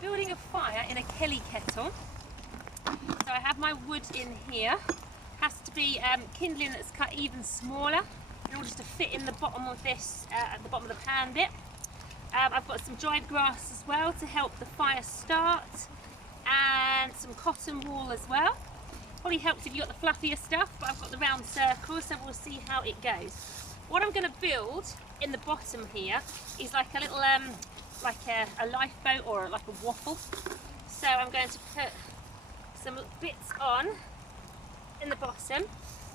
building a fire in a Kelly kettle. So I have my wood in here. Has to be kindling that's cut even smaller in order to fit in the bottom of this, at the bottom of the pan bit. I've got some dried grass as well to help the fire start, and some cotton wool as well. Probably helps if you've got the fluffier stuff, but I've got the round circle, so we'll see how it goes. What I'm going to build in the bottom here is like a little like a lifeboat or like a waffle. So I'm going to put some bits on in the bottom,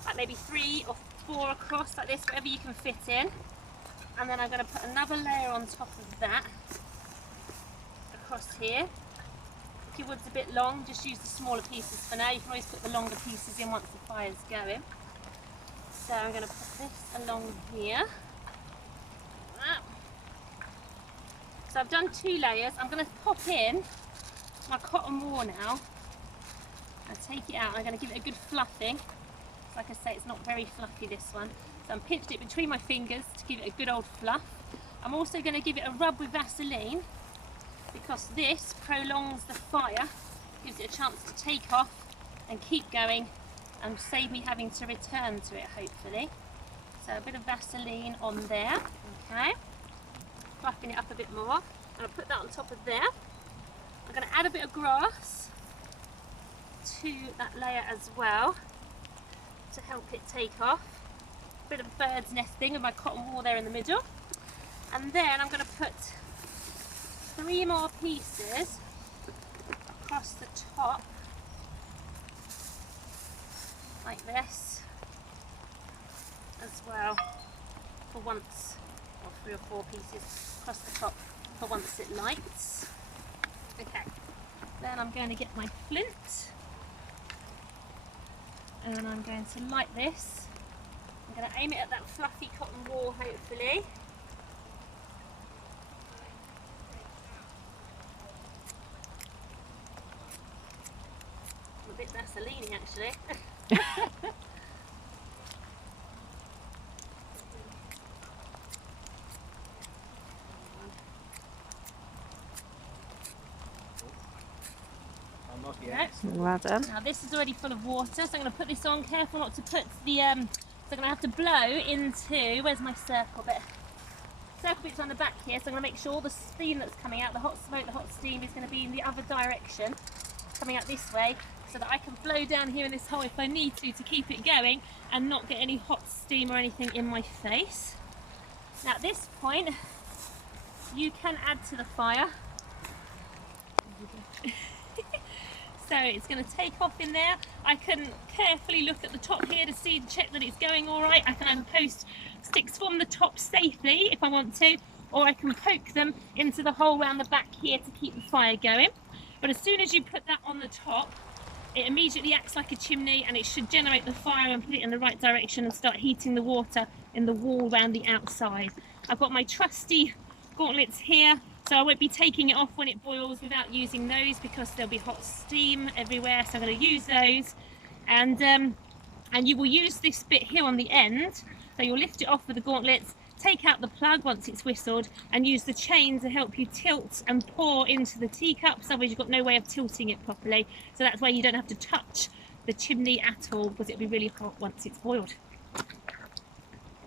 like maybe 3 or 4 across like this, whatever you can fit in. And then I'm going to put another layer on top of that across here. If your wood's a bit long, just use the smaller pieces for now. You can always put the longer pieces in once the fire's going. So I'm going to put this along here. So I've done 2 layers. I'm going to pop in my cotton wool now and take it out. I'm going to give it a good fluffing. Like I say, it's not very fluffy, this one. So I'm pinched it between my fingers to give it a good old fluff. I'm also going to give it a rub with Vaseline, because this prolongs the fire, gives it a chance to take off and keep going and save me having to return to it, hopefully. So a bit of Vaseline on there, okay. Fluffing it up a bit more. I'm going to put that on top of there. I'm going to add a bit of grass to that layer as well to help it take off. A bit of bird's nesting with my cotton wool there in the middle. And then I'm going to put 3 more pieces across the top like this as well for once, or 3 or 4 pieces across the top for once it lights. Okay, then I'm going to get my flint and I'm going to light this. I'm going to aim it at that fluffy cotton wool, hopefully. I'm a bit Vaseline actually. Well done. Now this is already full of water, so I'm going to put this on. Careful not to put the, so I'm going to have to blow into, where's my circle bit? Circle bit's on the back here, so I'm going to make sure all the steam that's coming out, the hot smoke, the hot steam is going to be in the other direction, coming out this way, so that I can blow down here in this hole if I need to keep it going and not get any hot steam or anything in my face. Now at this point, you can add to the fire. So it's going to take off in there. I can carefully look at the top here to see, check that it's going all right. I can either post sticks from the top safely if I want to, or I can poke them into the hole around the back here to keep the fire going. But as soon as you put that on the top, it immediately acts like a chimney and it should generate the fire and put it in the right direction and start heating the water in the wall around the outside. I've got my trusty gauntlets here, so I won't be taking it off when it boils without using those, because there'll be hot steam everywhere, so I'm going to use those. And you will use this bit here on the end, so you'll lift it off with the gauntlets, take out the plug once it's whistled, and use the chain to help you tilt and pour into the teacups, otherwise you've got no way of tilting it properly. So that's why you don't have to touch the chimney at all, because it'll be really hot once it's boiled.